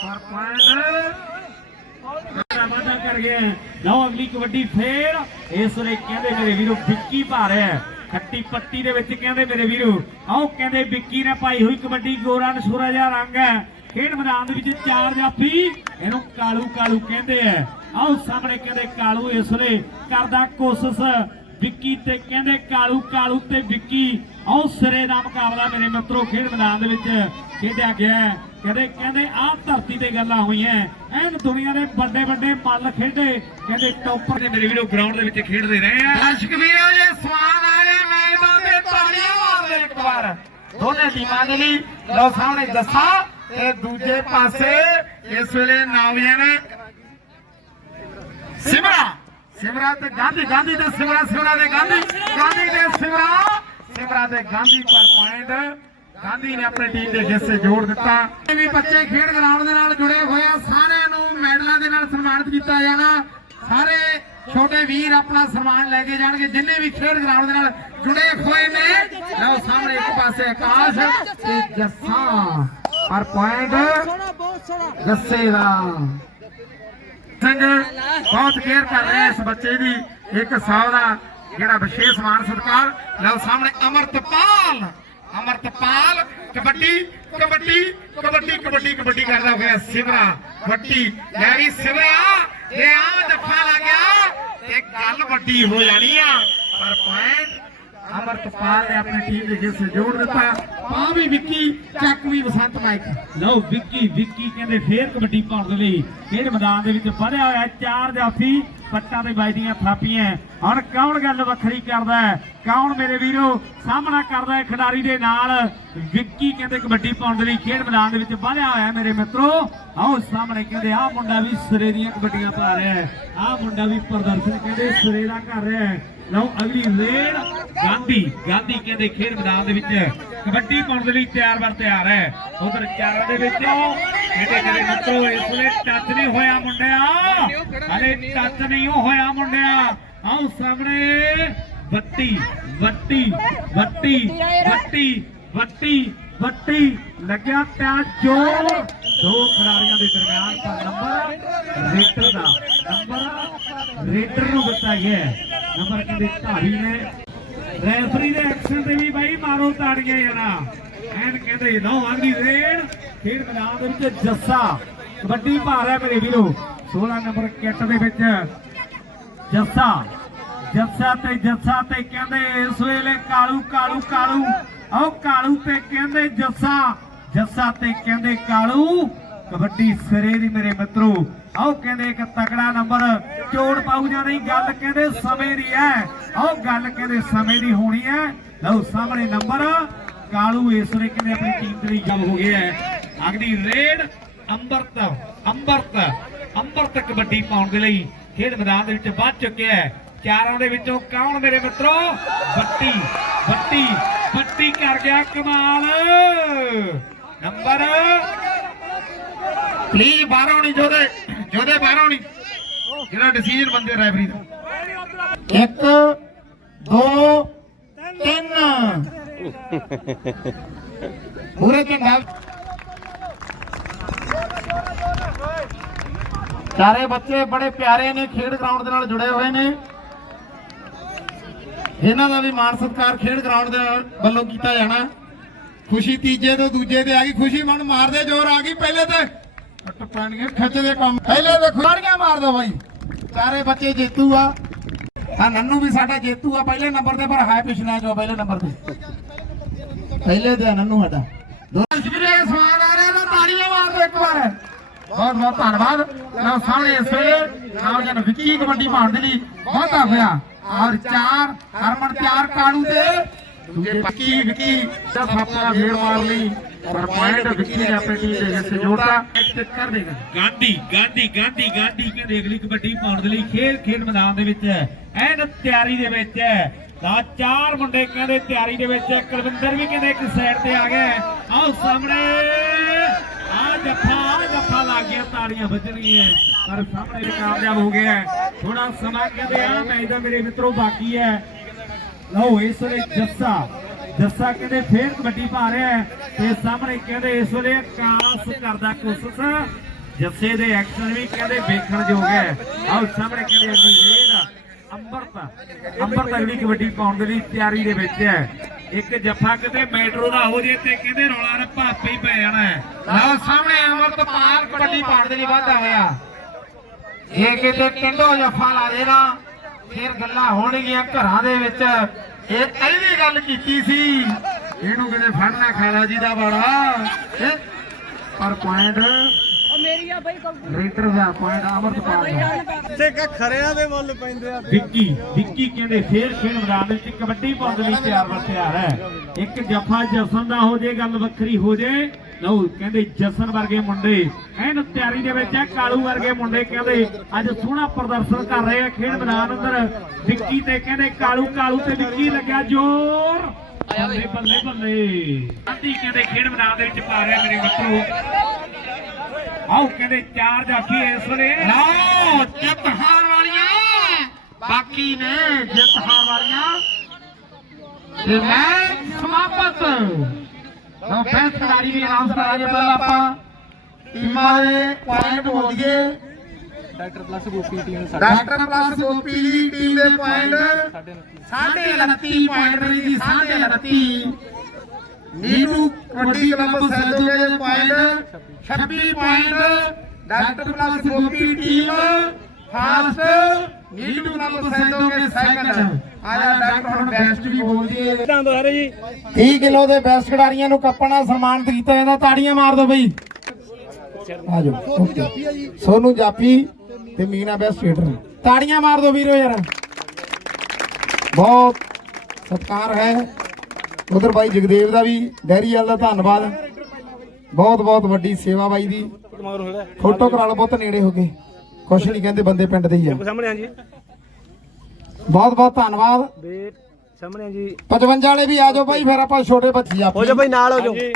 ਪਰ ਪੁਆਇੰਟ ਵਾਦਾ ਕਰ ਗਏ ਲਓ ਅਗਲੀ ਕਬੱਡੀ ਫੇਰ। ਇਸ ਵੇਲੇ ਕਹਿੰਦੇ ਮੇਰੇ ਵੀਰੋ ਵਿੱਕੀ ਭਾਰ ਖੱਟੀ ਪੱਟੀ ਦੇ ਵਿੱਚ ਕਹਿੰਦੇ ਮੇਰੇ ਵੀਰੋ। ਆਓ ਕਹਿੰਦੇ ਵਿੱਕੀ ਨੇ ਪਾਈ ਹੋਈ ਕਬੱਡੀ, ਗੋਰਾ ਨਸ਼ੂਰਾ ਜਿਹਾ ਰੰਗ ਹੈ। ਖੇਡ ਮੈਦਾਨ ਦੇ ਵਿੱਚ ਚਾਰ ਜਾਫੀ। ਇਹਨੂੰ ਕਾਲੂ ਕਾਲੂ ਕਹਿੰਦੇ ਆ ਆਓ ਸਾਹਮਣੇ ਕਹਿੰਦੇ ਕਾਲੂ, ਇਸ ਵੇਲੇ ਕਰਦਾ ਕੋਸ਼ਿਸ਼। ਵਿੱਕੀ ਤੇ ਕਹਿੰਦੇ ਕਾਲੂ ਕਾਲੂ ਤੇ ਵਿੱਕੀ। ਆਓ ਸਿਰੇ ਦਾ ਮੁਕਾਬਲਾ ਮੇਰੇ ਮਿੱਤਰੋ, ਖੇਡ ਮੈਦਾਨ ਦੇ ਵਿੱਚ ਖੇਡਿਆ ਗਿਆ ਕਹਿੰਦੇ ਕਹਿੰਦੇ, ਆਹ ਧਰਤੀ ਤੇ ਗੱਲਾਂ ਹੋਈਆਂ ਐਨ ਦੁਨੀਆ ਦੇ ਵੱਡੇ ਵੱਡੇ ਮੱਲ ਖੇਡੇ। ਕਹਿੰਦੇ, ਟੌਪਰ ਦੇ ਮੇਰੇ ਵੀਰੋ ਗਰਾਊਂਡ ਦੇ ਵਿੱਚ ਖੇਡਦੇ ਰਹੇ ਆ ਦਰਸ਼ਕ ਵੀਰੋ, ਜੇ ਸਵਾਦ ਆ ਗਿਆ ਤੇ ਤਾੜੀਆਂ ਮਾਰ ਇੱਕ ਵਾਰ। ਦੋਨੇ ਟੀਮਾਂ ਦੇ ਲਈ ਲਓ ਸਾਹਮਣੇ ਜੱਸਾ ਤੇ ਦੂਜੇ ਪਾਸੇ ਇਸ ਵੇਲੇ ਨਾਵੀਆਂ ਸਿਮਰਾ। ਸਿਮਰਾ ਤੇ ਗਾਂਧੀ ਗਾਂਧੀ ਤੇ ਸਿਮਰਾ ਸਿਮਰਾ ਤੇ ਗਾਂਧੀ। ਗਾਂਧੀ ਤੇ ਸਿਮਰਾ। ਸਿਮਰਾ ਤੇ ਗਾਂਧੀ ਪਰ ਪੁਆਇੰਟ ਗਾਂਧੀ ਨੇ ਆਪਣੀ ਟੀਮ ਦੇ ਹਿੱਸੇ ਜੋੜ ਦਿੱਤਾ। ਇਹ ਵੀ ਬੱਚੇ ਖੇਡ ਗਰਾਊਂਡ ਦੇ ਨਾਲ ਜੁੜੇ ਹੋਏ ਆ। ਸਾਰਿਆਂ ਨੂੰ ਮੈਡਲਾਂ ਦੇ ਨਾਲ ਸਨਮਾਨਿਤ ਕੀਤਾ ਜਾਣਾ। ਸਾਰੇ ਛੋਟੇ ਵੀਰ ਆਪਣਾ ਸਨਮਾਨ ਲੈ ਕੇ ਜਾਣਗੇ। ਜਿੰਨੇ ਵੀ ਖੇਡ ਗਰਾਊਂਡ ਦੇ ਨਾਲ ਜੁੜੇ ਹੋਏ ਨੇ, ਲਓ ਸਾਹਮਣੇ ਇੱਕ ਪਾਸੇ ਆਕਾਸ਼ ਤੇ ਜੱਸਾ। ਪਰ ਪੁਆਇੰਟ ਜੱਸੇ ਦਾ। ਸਿੰਘ ਬਹੁਤ ਕੇਅਰ ਕਰ ਰਹੇ ਇਸ ਬੱਚੇ ਦੀ। ਇੱਕ ਸਾਲ ਦਾ ਜਿਹੜਾ ਵਿਸ਼ੇਸ਼ ਮਾਨ ਸਤਿਕਾਰ। ਲਓ ਸਾਹਮਣੇ ਅਮਰਤਪਾਲ। ਅਮਰਤਪਾਲ ਕਬੱਡੀ ਕਬੱਡੀ ਕਬੱਡੀ ਕਬੱਡੀ ਕਬੱਡੀ ਕਰਦਾ ਹੋਇਆ ਸਿਮਰਾ, ਵੱਡੀ ਲੈ ਵੀ ਸਿਮਰਾ ਤੇ ਆ ਜੱਫਾ ਲੱਗ ਗਿਆ ਤੇ ਗੱਲ ਵੱਡੀ ਹੋ ਜਾਣੀ ਆ, ਪਰ ਪੁਆਇੰਟ ਅਮਰਤਪਾਲ ਨੇ ਆਪਣੀ ਟੀਮ ਦੇ ਹਿੱਸੇ ਜੋੜ ਦਿੱਤਾ। ਪਾ ਵੀ ਵਿੱਕੀ, ਚੱਕ ਵੀ ਬਸੰਤ ਮਾਈਕ। ਲਓ, ਵਿੱਕੀ ਵਿੱਕੀ ਕਹਿੰਦੇ ਫੇਰ ਕਬੱਡੀ ਪਾਉਣ ਦੇ ਲਈ ਖੇਡ ਮੈਦਾਨ ਦੇ ਵਿੱਚ ਵਧਿਆ ਹੋਇਆ ਚਾਰ ਜਾਫੀ, ਪੱਟਾਂ ਤੇ ਵੱਜਦੀਆਂ ਥਾਪੀਆਂ ਹੁਣ ਕੌਣ ਗੱਲ ਵੱਖਰੀ ਕਰਦਾ ਹੈ? ਕੌਣ ਮੇਰੇ ਵੀਰੋ ਸਾਹਮਣਾ ਕਰਦਾ ਹੈ ਖਿਡਾਰੀ ਦੇ ਨਾਲ? ਵਿੱਕੀ ਕਹਿੰਦੇ ਕਬੱਡੀ ਪਾਉਣ ਦੇ ਲਈ ਖੇਡ ਮੈਦਾਨ ਦੇ ਵਿੱਚ ਵਧਿਆ ਹੋਇਆ ਮੇਰੇ ਮਿੱਤਰੋ। ਆਓ, ਸਾਹਮਣੇ ਕਹਿੰਦੇ ਆਹ ਮੁੰਡਾ ਵੀ ਸਿਰੇ ਦੀਆਂ ਕਬੱਡੀਆਂ ਪਾ ਰਿਹਾ ਹੈ। ਆਹ ਮੁੰਡਾ ਵੀ ਪ੍ਰਦਰਸ਼ਨ ਕਹਿੰਦੇ ਸਿਰੇ ਦਾ ਕਰ ਰਿਹਾ ਹੈ। ਲਓ, ਅਗਲੀ ਰੇਡ ਗਾਂਧੀ। ਗਾਂਧੀ ਕਹਿੰਦੇ ਖੇਡ ਮੈਦਾਨ ਦੇ ਵਿੱਚ ਕਬੱਡੀ ਪਾਉਣ ਦੇ ਲਈ ਤਿਆਰ ਬਰ ਤਿਆਰ ਹੈ। ਉਧਰ ਚਾਰਾਂ ਦੇ ਵਿੱਚ ਇਹਦੇ ਜਿਹੜੇ ਮਿੱਤਰੋ, ਇਸ ਵੇਲੇ ਟੱਚ ਨਹੀਂ ਹੋਇਆ ਮੁੰਡਿਆ। ਹਲੇ ਟੱਚ ਨਹੀਂ ਹੋਇਆ ਮੁੰਡਿਆ। ਆਓ ਸਾਹਮਣੇ, ਵੱਟੀ ਵੱਟੀ ਵੱਟੀ ਵੱਟੀ ਵੱਟੀ ਵੱਟੀ, ਲੱਗਿਆ ਪਿਆ ਜੋਰ ਦੋ ਖਿਡਾਰੀਆਂ ਦੇ ਦਰਮਿਆਨ ਪਰ ਨੰਬਰ ਰੇਟਰ ਦਾ ਨੰਬਰ ਰੇਟਰ ਨੂੰ ਦਿੱਤਾ ਗਿਆ ਨੰਬਰ ਕਹਿੰਦੇ ਢਾਰੀ ਨੇ। ਰੈਫਰੀ ਦੇ ਐਕਸ਼ਨ ਤੇ ਵੀ ਬਾਈ ਮਾਰੋ ਤਾੜੀਆਂ ਜਣਾ ਐਨ ਕਹਿੰਦੇ ਨੋ ਅਗਲੀ ਰੇਡ। ਖੇਡ ਮੈਦਾਨ ਦੇ ਵਿੱਚ ਜੱਸਾ। ਕਬੱਡੀ ਭਾਰ ਹੈ ਮੇਰੇ ਵੀਰੋ। 16 ਨੰਬਰ ਕਿੱਟ ਦੇ ਵਿੱਚ ਜੱਸਾ। ਜੱਸਾ ਤੇ ਜੱਸਾ ਤੇ ਕਹਿੰਦੇ ਇਸ ਵੇਲੇ ਕਾਲੂ ਕਾਲੂ ਕਾਲੂ। ਆਓ ਕਾਲੂ ਤੇ ਕਹਿੰਦੇ ਜੱਸਾ। ਜੱਸਾ ਤੇ ਕਹਿੰਦੇ ਕਾਲੂ। ਕਬੱਡੀ ਸਿਰੇ ਦੀ ਮੇਰੇ ਮਿੱਤਰੋ। ਆਓ ਕਹਿੰਦੇ ਇੱਕ ਤਕੜਾ ਨੰਬਰ ਚੋੜ ਪਾਉ ਜਾਂ ਨਹੀਂ, ਗੱਲ ਕਹਿੰਦੇ ਸਮੇਂ ਦੀ ਹੈ ਆਓ ਗੱਲ ਕਹਿੰਦੇ ਸਮੇਂ ਦੀ ਹੋਣੀ ਹੈ ਲਓ ਸਾਹਮਣੇ ਨੰਬਰ ਕਾਲੂ ਇਸ ਵੇਲੇ ਕਹਿੰਦੇ ਆਪਣੀ ਟੀਮ ਦੇ ਲਈ ਜਮ ਹੋ ਗਿਆ ਹੈ ਅਗਲੀ ਰੇਡ ਅੰਬਰਤ ਅੰਬਰਤ ਅੰਬਰਤ ਕਬੱਡੀ ਪਾਉਣ ਦੇ ਲਈ ਖੇਡ ਮੈਦਾਨ ਦੇ ਵਿੱਚ ਵੱਧ ਚੁੱਕਿਆ ਹੈ ਚਾਰਾਂ ਦੇ ਵਿੱਚੋਂ ਕੌਣ ਮੇਰੇ ਮਿੱਤਰੋ? ਬੱਟੀ ਬੱਟੀ ਬੱਟੀ ਕਰ ਗਿਆ ਕਮਾਲ। ਨੰਬਰ ਪਲੀਜ਼ ਬਾਹਰੋਂ ਨਹੀਂ ਜੋਦੇ ਜੋਦੇ ਬਾਹਰੋਂ ਨਹੀਂ ਜਿਹੜਾ ਡਿਸੀਜਨ ਬੰਦੇ ਰੈਫਰੀ ਦਾ। ਇੱਕ, ਦੋ, ਤਿੰਨ। ਪੂਰੇ ਝੰਡਾ ਚਾਰੇ ਬੱਚੇ ਬੜੇ ਪਿਆਰੇ ਨੇ, ਖੇਡ ਗਰਾਊਂਡ ਦੇ ਨਾਲ ਜੁੜੇ ਹੋਏ ਨੇ। ਇਹਨਾਂ ਦਾ ਵੀ ਮਾਣ ਸਤਿਕਾਰ ਖੇਡ ਗਰਾਊਂਡ ਦੇ ਨਾਲ ਵੱਲੋਂ ਕੀਤਾ ਜਾਣਾ। ਖੁਸ਼ੀ ਤੀਜੇ ਤੋਂ ਦੂਜੇ ਤੇ ਆ ਗਈ। ਖੁਸ਼ੀ ਮਨ ਮਾਰਦੇ, ਜ਼ੋਰ ਆ ਗਈ ਪਹਿਲੇ ਤੇ। ਟੁੱਟ ਪੈਣਗੇ ਖਿੱਚਦੇ ਕੰਮ। ਪਹਿਲੇ ਤੇ ਖੁਰਾੜੀਆਂ ਮਾਰ ਬਾਈ। ਚਾਰੇ ਬੱਚੇ ਜੇਤੂ ਆ। ਆ ਨੰਨੂ ਵੀ ਸਾਡਾ ਜੇਤੂ ਆ, ਪਹਿਲੇ ਨੰਬਰ ਤੇ, ਪਰ ਹਾਈ ਪਿਛਲਾ ਜੋ ਪਹਿਲੇ ਨੰਬਰ ਤੇ। ਪਹਿਲੇ ਤੇ ਨੰਨੂ ਸਾਡਾ। ਦੋ ਵੀਰੇ, ਸਵਾਲ ਆ ਰਿਹਾ ਨਾ ਤਾੜੀਆਂ ਮਾਰ ਇੱਕ ਵਾਰ। ਬਹੁਤ ਬਹੁਤ ਧੰਨਵਾਦ। ਲਓ, ਸਾਹਮਣੇ ਇਸ ਵੇਲੇ ਨੌਜਵਾਨ ਵਿੱਕੀ ਕਬੱਡੀ ਪਾਉਣ ਦੇ ਲਈ ਬਹੁਤਾ ਹੋਇਆ। ਔਰ ਚਾਰ ਹਰਮਨ ਚਾਰ ਕਾਲੂ ਤੇ ਦੂਜੇ ਵਿੱਕੀ ਵਿੱਕੀ ਦਾ ਥਾਪਾ ਫੇਰ ਮਾਰ ਲਈ, ਪਰ ਪੁਆਇੰਟ ਵਿੱਕੀ ਨੇ ਆਪਣੀ ਟੀਮ ਦੇ ਹਿੱਸੇ ਜੋੜਤਾ। ਕਰ ਦੇਗਾ ਗਾਂਧੀ ਗਾਂਧੀ ਗਾਂਧੀ ਗਾਂਧੀ ਕਹਿੰਦੇ ਅਗਲੀ ਕਬੱਡੀ ਪਾਉਣ ਦੇ ਲਈ ਖੇਡ ਖੇਡ ਮੈਦਾਨ ਦੇ ਵਿੱਚ। ਐਨ ਤਿਆਰੀ ਦੇ ਵਿੱਚ। ਤਾਂ ਚਾਰ ਮੁੰਡੇ ਕਹਿੰਦੇ ਤਿਆਰੀ ਦੇ ਵਿੱਚ ਹੈ। ਕੁਲਵਿੰਦਰ ਵੀ ਕਹਿੰਦੇ ਇੱਕ ਸਾਈਡ ਤੇ ਆ ਗਿਆ। ਹੈ। ਸਾਹਮਣੇ। ਆ ਜੱਫਾ ਆ ਜੱਫਾ ਲੱਗ ਗਿਆ, ਤਾੜੀਆਂ ਵੱਜਣਗੀਆਂ। ਪਰ ਸਾਹਮਣੇ ਕਾਮਯਾਬ ਹੋ ਗਿਆ। ਥੋੜਾ ਸਮਾਂ ਕਹਿੰਦੇ ਆ ਮੈਚ ਦਾ ਮੇਰੇ ਮਿੱਤਰੋ ਬਾਕੀ ਹੈ। ਲਓ ਇਸ ਵੇਲੇ ਜੱਸਾ ਜੱਸਾ ਕਹਿੰਦੇ ਫੇਰ ਕਬੱਡੀ ਪਾ ਰਿਹਾ ਹੈ ਤੇ ਸਾਹਮਣੇ ਕਹਿੰਦੇ ਇਸ ਵੇਲੇ ਕਾਸ ਕਰਦਾ ਕੋਸ਼ਿਸ਼ ਜੱਸੇ ਦੇ ਐਕਸ਼ਨ ਵੀ ਕਹਿੰਦੇ ਵੇਖਣ ਯੋਗ ਹੈ। ਆਓ ਸਾਹਮਣੇ ਕਹਿੰਦੇ ਅਗਲੀ ਰੇਡ ਅੰਬਰਤ ਅੰਬਰਤ ਅਗਲੀ ਕਬੱਡੀ ਪਾਉਣ ਦੇ ਲਈ ਤਿਆਰੀ ਦੇ ਵਿੱਚ ਹੈ। ਇੱਕ ਜੱਫਾ ਕਿਤੇ ਮੈਟਰੋ ਦਾ ਹੋ ਜੇ ਤੇ ਕਹਿੰਦੇ ਰੌਲਾ ਰੱਪਾ ਆਪੇ ਹੀ ਪੈ ਜਾਣਾ ਹੈ। ਲਓ ਸਾਹਮਣੇ ਅਮਰਤਪਾਲ ਕਬੱਡੀ ਪਾਉਣ ਦੇ ਲਈ ਵਾਧਾ ਹੋਇਆ। ਇਹ ਕਿਤੇ ਕਿੰਡੋ ਜੱਫਾ ਲਾ ਦੇਣਾ। ਫਿਰ ਗੱਲਾਂ ਹੋਣਗੀਆਂ ਘਰਾਂ ਦੇ ਵਿੱਚ। ਇਹ ਪਹਿਲੀ ਗੱਲ ਕੀਤੀ ਸੀ। ਇਹਨੂੰ ਕਿਤੇ ਫੜਨਾ ਖਾਲਾ ਜੀ ਦਾ ਹੈਂ? ਪਰ ਪੁਆਇੰਟ ਰੀਟਰ ਦਾ ਪੁਆਇੰਟ ਅਮਰਤਪਾਲ ਦਾ। ਵਿੱਕੀ ਵਿੱਕੀ ਕਹਿੰਦੇ ਫੇਰ ਖੇਡ ਮੈਦਾਨ ਵਿੱਚ ਕਬੱਡੀ ਪਾਉਣ ਦੇ ਲਈ ਤਿਆਰ ਬਰ ਤਿਆਰ ਹੈ। ਇੱਕ ਜੱਫਾ ਜਸਨ ਦਾ ਹੋ ਜੇ ਗੱਲ ਵੱਖਰੀ ਹੋ ਜੇ। ਲਓ, ਕਹਿੰਦੇ ਜਸਨ ਵਰਗੇ ਮੁੰਡੇ, ਐਨ ਤਿਆਰੀ ਦੇ ਵਿੱਚ ਹੈ, ਕਾਲੂ ਵਰਗੇ ਮੁੰਡੇ ਕਹਿੰਦੇ, ਅੱਜ ਸੋਹਣਾ ਪ੍ਰਦਰਸ਼ਨ ਕਰ ਰਹੇ ਆ, ਖੇਡ ਮੈਦਾਨ ਅੰਦਰ। ਵਿੱਕੀ ਤੇ ਕਹਿੰਦੇ ਕਾਲੂ ਕਾਲੂ ਤੇ ਵਿੱਕੀ ਲੱਗਿਆ ਜ਼ੋਰ। ਬੱਲੇ ਬੱਲੇ ਬੱਲੇ। ਆਂਦੀ ਕਹਿੰਦੇ ਖੇਡ ਮੈਦਾਨ ਦੇ ਵਿੱਚ ਪਾ ਰਿਹਾ ਮੇਰੇ ਮਿੱਤਰੋ। ਆਓ, ਕਹਿੰਦੇ ਚਾਰ ਜਾਫੀ ਇਸ ਵੇਲੇ। ਲਓ, ਜਿੱਤ ਹਾਰ ਵਾਲੀਆਂ। ਬਾਕੀ ਨੇ ਜਿੱਤ ਹਾਰ ਵਾਲੀਆਂ। ਤੇ ਮੈਚ ਸਮਾਪਤ। ਲਓ ਬੈਂਸ ਖਿਡਾਰੀ ਵੀ ਅਨਾਉਂਸ ਕਰਾਂਗੇ ਪਹਿਲਾਂ ਆਪਾਂ। ਟੀਮਾਂ ਦੇ ਪੁਆਇੰਟ ਗਏ doctor plus Gopi team doctor plus Gopi ਦੀ ਟੀਮ ਦੇ ਪੁਆਇੰਟ ਸਾਢੇ 29 ਪੁਆਇੰਟ ਰਹੀ ਜੀ ਸਾਢੇ 29 ਨੀਟੂ ਕਬੱਡੀ ਕਲੱਬ ਸੈਦੋਗੇ ਦੇ point 26 point doctor plus Gopi team. Fast ਨੀਡੂ ਨਾਲ ਸੈਂਦੋਗੇ ਸੈਕੰਡ ਆਇਆ ਡਾਕਟਰ ਹੁਣ ਬੈਸਟ ਵੀ ਬੋਲ ਦਈਏ ਦੋ ਹਰੇ ਜੀ। 30 ਕਿਲੋ ਦੇ ਬੈਸਟ ਖਿਡਾਰੀਆਂ ਨੂੰ ਕੱਪਾਂ ਨਾਲ ਸਨਮਾਨਿਤ ਕੀਤਾ ਜਾਂਦਾ। ਤਾੜੀਆਂ ਮਾਰ ਦਿਓ ਬਈ। ਆਜੋ ਓਕੇ। ਸੋਨੂ ਜਾਪੀ ਤੇ ਮੀਨਾ ਬੈਸਟ ਹੀਟਰ ਤਾੜੀਆਂ ਮਾਰ ਦਿਓ ਵੀਰੋ ਯਾਰ। ਬਹੁਤ ਸਤਿਕਾਰ ਹੈ। ਉਧਰ ਬਾਈ ਜਗਦੇਵ ਦਾ ਵੀ ਡੈਰੀ ਵਾਲ ਦਾ ਧੰਨਵਾਦ। ਬਹੁਤ ਬਹੁਤ ਵੱਡੀ ਸੇਵਾ ਬਾਈ ਦੀ। ਫੋਟੋ ਕਰਾ ਲਓ ਬਹੁਤ ਨੇੜੇ ਹੋ ਕੇ ਕੁਛ ਨਹੀਂ ਕਹਿੰਦੇ ਬੰਦੇ ਪਿੰਡ ਦੇ ਹੀ ਆ। ਸਾਹਮਣੇ ਆ ਜੀ ਬਹੁਤ ਬਹੁਤ ਧੰਨਵਾਦ। ਸਾਹਮਣੇ ਆ ਜੀ 55 ਵਾਲੇ ਵੀ ਆ ਜਾਓ ਬਾਈ ਫਿਰ ਆਪਾਂ ਛੋਟੇ ਬੱਚੀ ਆ ਹੋ ਜਾ ਬਾਈ ਨਾਲ ਹੋ ਜਾ ਕੀ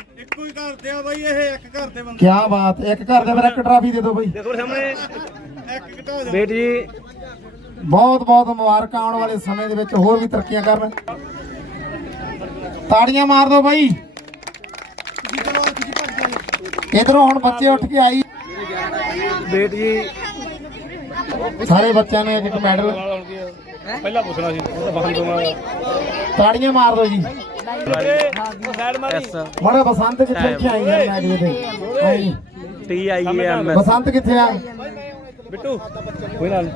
ਬਾਤ ਇੱਕ ਘਰ ਦੇ ਫਿਰ ਇੱਕ ਟਰਾਫੀ ਦੇ ਦਿਓ ਬਾਈ। ਦੇਖੋ ਸਾਹਮਣੇ। ਵੇਟ ਜੀ ਬਹੁਤ ਬਹੁਤ ਮੁਬਾਰਕਾਂ ਆਉਣ ਵਾਲੇ ਸਮੇਂ ਦੇ ਵਿੱਚ ਹੋਰ ਵੀ ਤਰੱਕੀਆਂ ਕਰਨ। ਤਾੜੀਆਂ ਮਾਰ ਦਿਓ ਬਾਈ। ਇਧਰੋਂ ਹੁਣ ਬੱਚੇ ਉੱਠ ਕੇ ਆਈ। ਜੀ ਸਾਰੇ ਬੱਚਿਆਂ ਨੇ ਇੱਕ ਇੱਕ ਮੈਡਲ। ਪਹਿਲਾਂ ਪੁੱਛਣਾ ਸੀ ਉਹ ਤਾਂ ਬਾਹਰ ਤਾੜੀਆਂ ਮਾਰ ਦਿਓ ਜੀ। ਮਾਰੀ ਮੜਾ ਬਸੰਤ ਕਿੱਥੇ ਇੱਥੇ ਆਈ ਹੈ ਦੇ ਤੇ? I T I am. ਬਸੰਤ ਕਿੱਥੇ ਆ? ਬਿੱਟੂ ਕੋਈ ਨਾਲ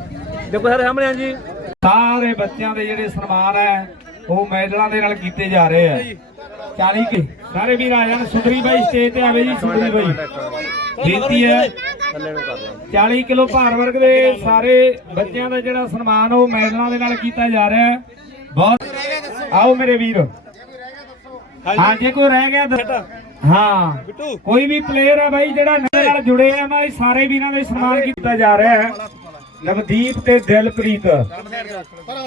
ਦੇਖੋ ਸਾਰੇ ਸਾਹਮਣੇ ਆ ਜੀ। ਸਾਰੇ ਬੱਚਿਆਂ ਦੇ ਜਿਹੜੇ ਸਨਮਾਨ ਹੈ ਉਹ ਮੈਡਲਾਂ ਦੇ ਨਾਲ ਕੀਤੇ ਜਾ ਰਹੇ ਆ। 40 ਕੇ। ਸਾਰੇ ਵੀਰ ਆ ਜਾਣ। ਸੁੰਦਰੀ ਬਾਈ ਸਟੇਜ ਤੇ ਆਵੇ ਜੀ ਸੁੰਦਰੀ ਬਾਈ। ਬੇਨਤੀ ਹੈ 40 ਕਿਲੋ ਭਾਰ ਵਰਗ ਦੇ ਸਾਰੇ ਬੱਚਿਆਂ ਦਾ ਜਿਹੜਾ ਸਨਮਾਨ ਉਹ ਮੈਡਲਾਂ ਦੇ ਨਾਲ ਕੀਤਾ ਜਾ ਰਿਹਾ ਹੈ। ਬਹੁਤ ਆਓ ਮੇਰੇ ਵੀਰ। ਹਾਂ ਜੇ ਕੋਈ ਰਹਿ ਗਿਆ ਤਾਂ- ਹਾਂ। ਕੋਈ ਵੀ ਪਲੇਅਰ ਹੈ ਬਾਈ ਜਿਹੜਾ ਨਾਲ ਜੁੜੇ ਆ ਮੈਂ ਸਾਰੇ ਵੀਰਾਂ ਦਾ ਸਨਮਾਨ ਕੀਤਾ ਜਾ ਰਿਹਾ ਹੈ। ਨਵਦੀਪ ਤੇ ਦਿਲਪ੍ਰੀਤ।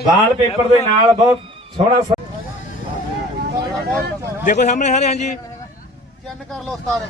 ਵਾਲ ਪੇਪਰ ਦੇ ਨਾਲ ਬਹੁਤ ਸੋਹਣਾ ਦੇਖੋ ਸਾਹਮਣੇ ਸਾਰੇ ਹਾਂ ਜੀ ਚੈਨ ਕਰ ਲਓ ਉਸਤਾਦ।